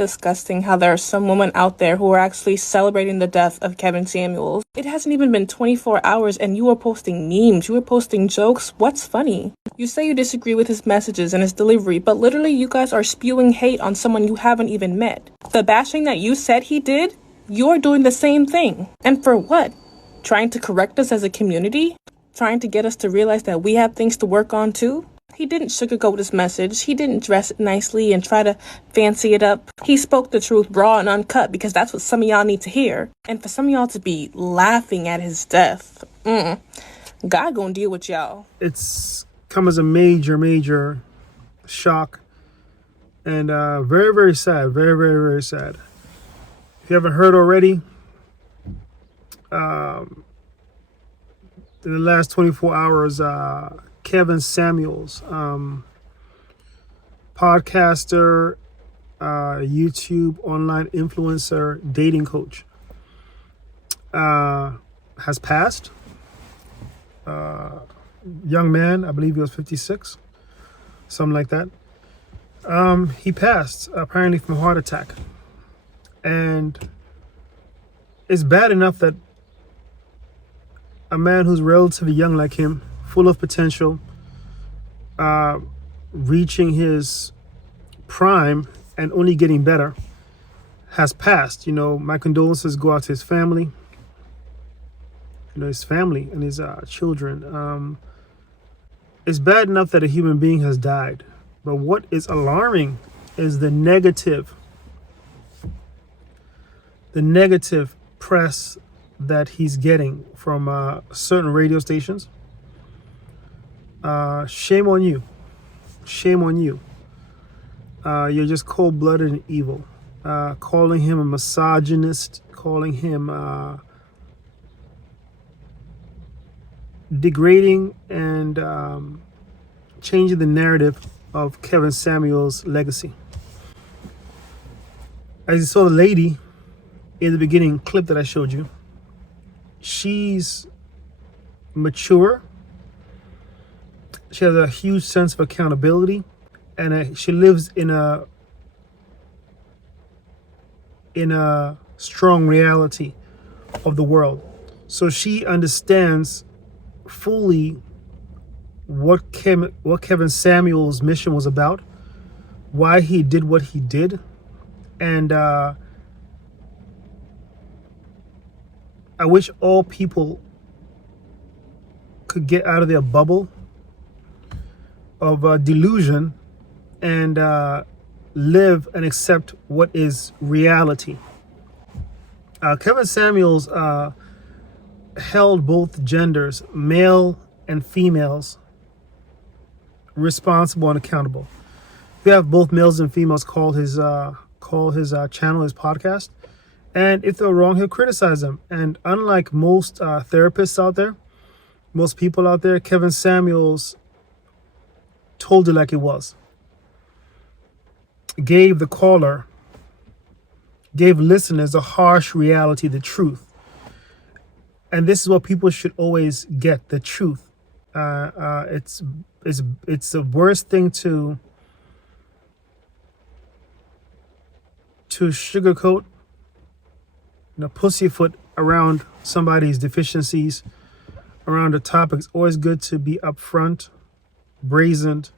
Disgusting how there are some women out there who are actually celebrating the death of Kevin Samuels. It hasn't even been 24 hours and you are posting memes, you are posting jokes. What's funny? You say you disagree with his messages and his delivery, but literally you guys are spewing hate on someone you haven't even met. The bashing that you said he did, you're doing the same thing. And for what? Trying to correct us as a community? Trying to get us to realize that we have things to work on too? He didn't sugarcoat his message. He didn't dress it nicely and try to fancy it up. He spoke the truth raw and uncut because that's what some of y'all need to hear. And for some of y'all to be laughing at his death, God gonna deal with y'all. It's come as a major shock and very, very sad. Very, very, very sad. If you haven't heard already, in the last 24 hours, Kevin Samuels, podcaster, YouTube online influencer, dating coach, has passed. Young man, I believe he was 56, something like that. He passed apparently from a heart attack. And it's bad enough that a man who's relatively young like him, full of potential, reaching his prime and only getting better, has passed. You know, my condolences go out to his family, his family and his children. It's bad enough that a human being has died, but what is alarming is the negative press that he's getting from certain radio stations. Shame on you. Shame on you. You're just cold-blooded and evil. Calling him a misogynist, calling him degrading and changing the narrative of Kevin Samuels' legacy. As you saw the lady in the beginning clip that I showed you, she's mature. She has a huge sense of accountability, and she lives in a strong reality of the world. So she understands fully what Kevin Samuels' mission was about, why he did what he did, and I wish all people could get out of their bubble of delusion and live and accept what is reality. Kevin Samuels held both genders, male and females, responsible and accountable. We have both males and females call his channel, his podcast, and if they're wrong, he'll criticize them. And unlike most therapists out there, most people out there, Kevin Samuels told it like it was. Gave listeners a harsh reality, the truth. And this is what people should always get, the truth. It's the worst thing to sugarcoat, pussyfoot around somebody's deficiencies, around a topic. It's always good to be upfront, brazened,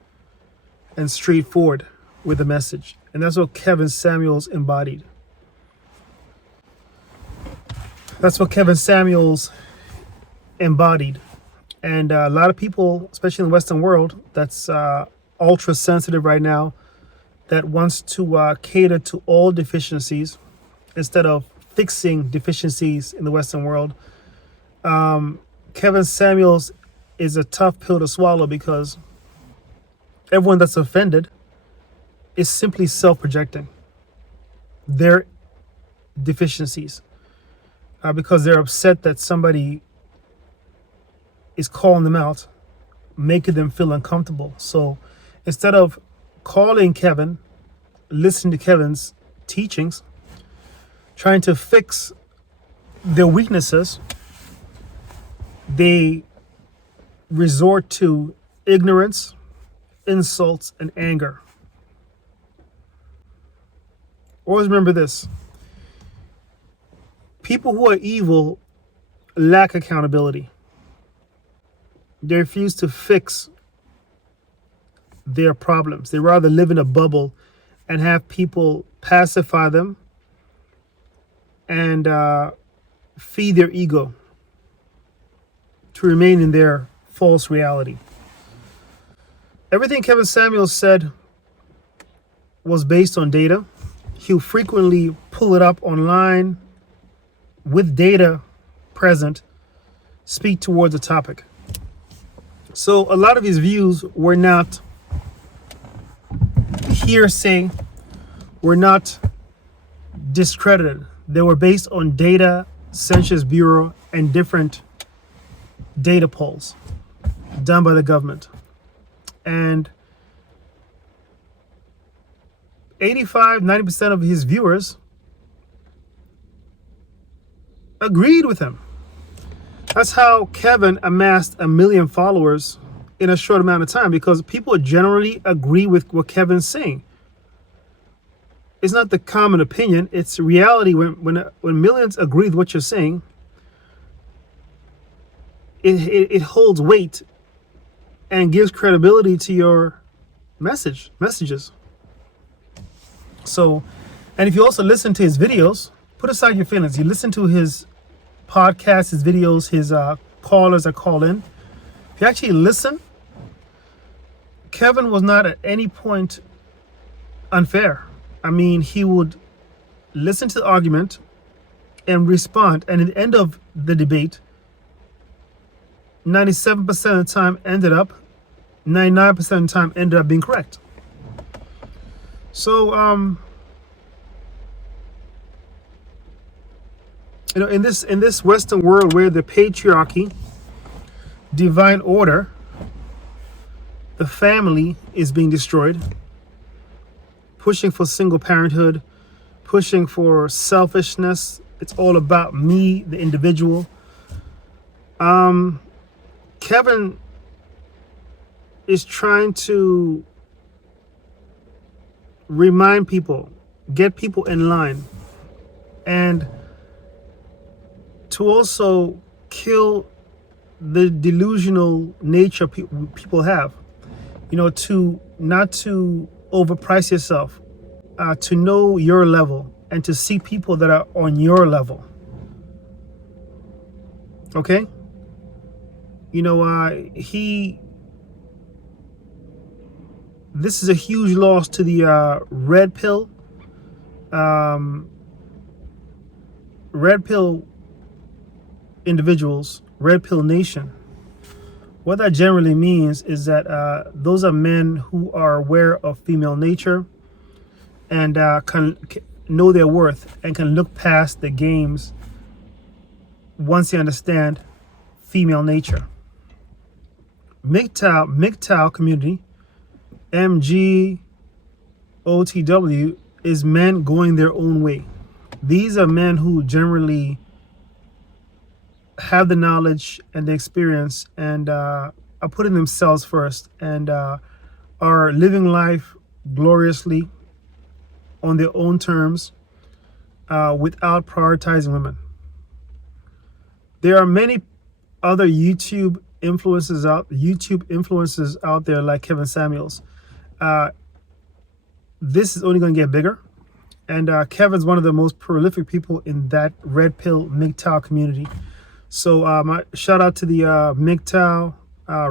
and straightforward with the message. And that's what Kevin Samuels embodied. That's what Kevin Samuels embodied. And a lot of people, especially in the Western world, that's ultra sensitive right now, that wants to cater to all deficiencies instead of fixing deficiencies in the Western world. Kevin Samuels is a tough pill to swallow because everyone that's offended is simply self-projecting their deficiencies because they're upset that somebody is calling them out, making them feel uncomfortable. So instead of calling Kevin, listening to Kevin's teachings, trying to fix their weaknesses, they resort to ignorance, insults, and anger. Always remember this: people who are evil lack accountability. They refuse to fix their problems. They rather live in a bubble and have people pacify them and feed their ego to remain in their false reality. Everything Kevin Samuels said was based on data. He'll frequently pull it up online with data present, speak towards the topic. So a lot of his views were not hearsay, were not discredited. They were based on data, Census Bureau, and different data polls done by the government. And 85-90% of his viewers agreed with him. That's how Kevin amassed 1 million followers in a short amount of time, because people generally agree with what Kevin's saying. It's not the common opinion, it's reality. When millions agree with what you're saying, it holds weight and gives credibility to your messages. So, and if you also listen to his videos, put aside your feelings. You listen to his podcasts, his videos, his callers that call in. If you actually listen, Kevin was not at any point unfair. I mean, he would listen to the argument and respond. And at the end of the debate, 97% of the time 99% of the time ended up being correct. So, in this Western world where the patriarchy, divine order, the family is being destroyed, pushing for single parenthood, pushing for selfishness. It's all about me, the individual. Kevin is trying to remind people, get people in line, and to also kill the delusional nature people have. To not to overprice yourself, to know your level and to see people that are on your level. Okay? This is a huge loss to the red pill individuals, red pill nation. What that generally means is that those are men who are aware of female nature and can know their worth and can look past the games once they understand female nature. MGTOW community, MGOTW, is men going their own way. These are men who generally have the knowledge and the experience and are putting themselves first and are living life gloriously on their own terms without prioritizing women. There are many other YouTube influencers out there like Kevin Samuels. This is only going to get bigger, and Kevin's one of the most prolific people in that red pill MGTOW community. So my shout out to the MGTOW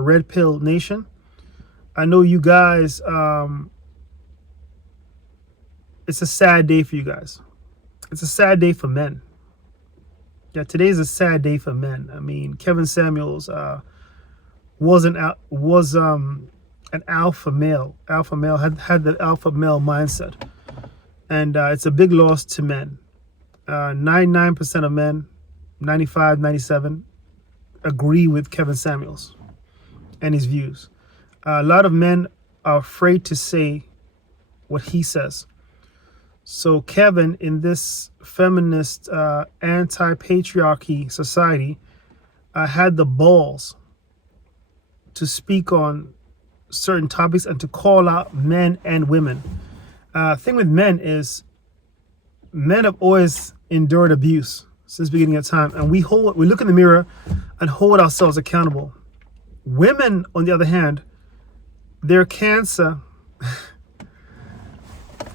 red pill nation. I know you guys, it's a sad day for you guys. It's a sad day for men. Yeah, today is a sad day for men. I mean, Kevin Samuels was an alpha male. Alpha male had the alpha male mindset, and it's a big loss to men. 99% of men, 95, 97, agree with Kevin Samuels and his views. A lot of men are afraid to say what he says. So Kevin, in this feminist, anti-patriarchy society, had the balls to speak on certain topics and to call out men and women. Thing with men is men have always endured abuse since the beginning of time, and we look in the mirror and hold ourselves accountable. Women, on the other hand, their cancer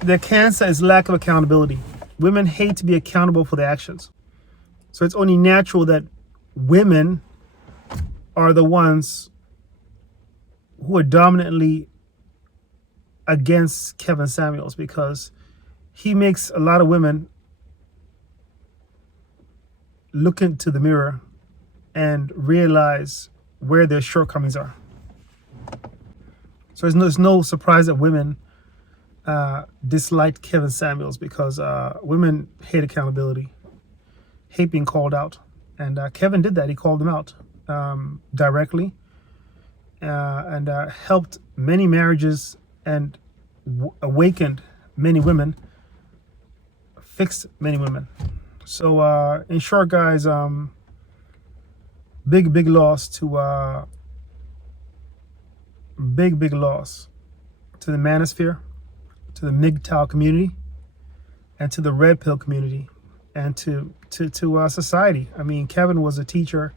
is lack of accountability. Women hate to be accountable for their actions. So it's only natural that women are the ones who are dominantly against Kevin Samuels, because he makes a lot of women look into the mirror and realize where their shortcomings are. So it's no surprise that women dislike Kevin Samuels, because women hate accountability, hate being called out. And Kevin did that. He called them out directly, and helped many marriages and awakened many women, fixed many women. So in short, guys, big loss to big loss to the manosphere, to the MGTOW community, and to the red pill community, and to society. I mean, Kevin was a teacher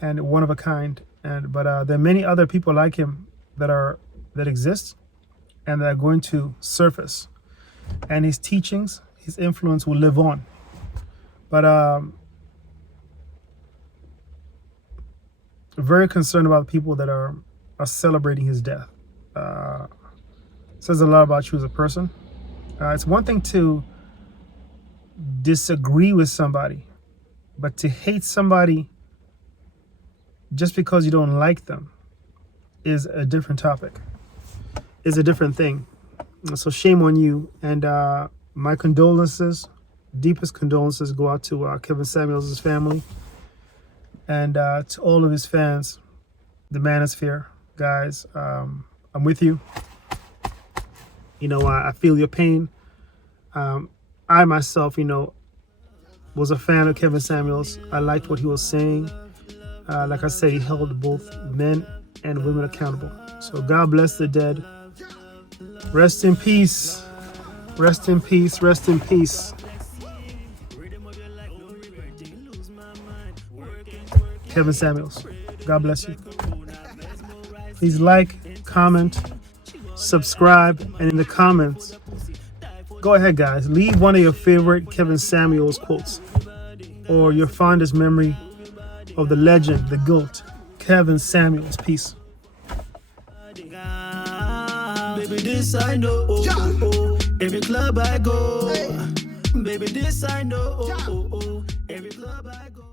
and one of a kind, but there are many other people like him that exist and that are going to surface, and his teachings, his influence will live on. But very concerned about the people that are celebrating his death. Says a lot about you as a person. It's one thing to disagree with somebody, but to hate somebody just because you don't like them is a different topic, is a different thing. So shame on you. And my condolences, deepest condolences go out to Kevin Samuels' family, and to all of his fans, the manosphere. Guys, I'm with you. You know, I feel your pain. I myself, was a fan of Kevin Samuels. I liked what he was saying. Like I said, he held both men and women accountable. So God bless the dead. Rest in peace. Rest in peace. Rest in peace. Kevin Samuels. God bless you. Please like, comment, subscribe, and in the comments, go ahead, guys. Leave one of your favorite Kevin Samuels quotes, or your fondest memory of the legend, the GOAT, Kevin Samuels. Peace. Baby, this I know. Every club I go. Baby, this I know. Every club I go.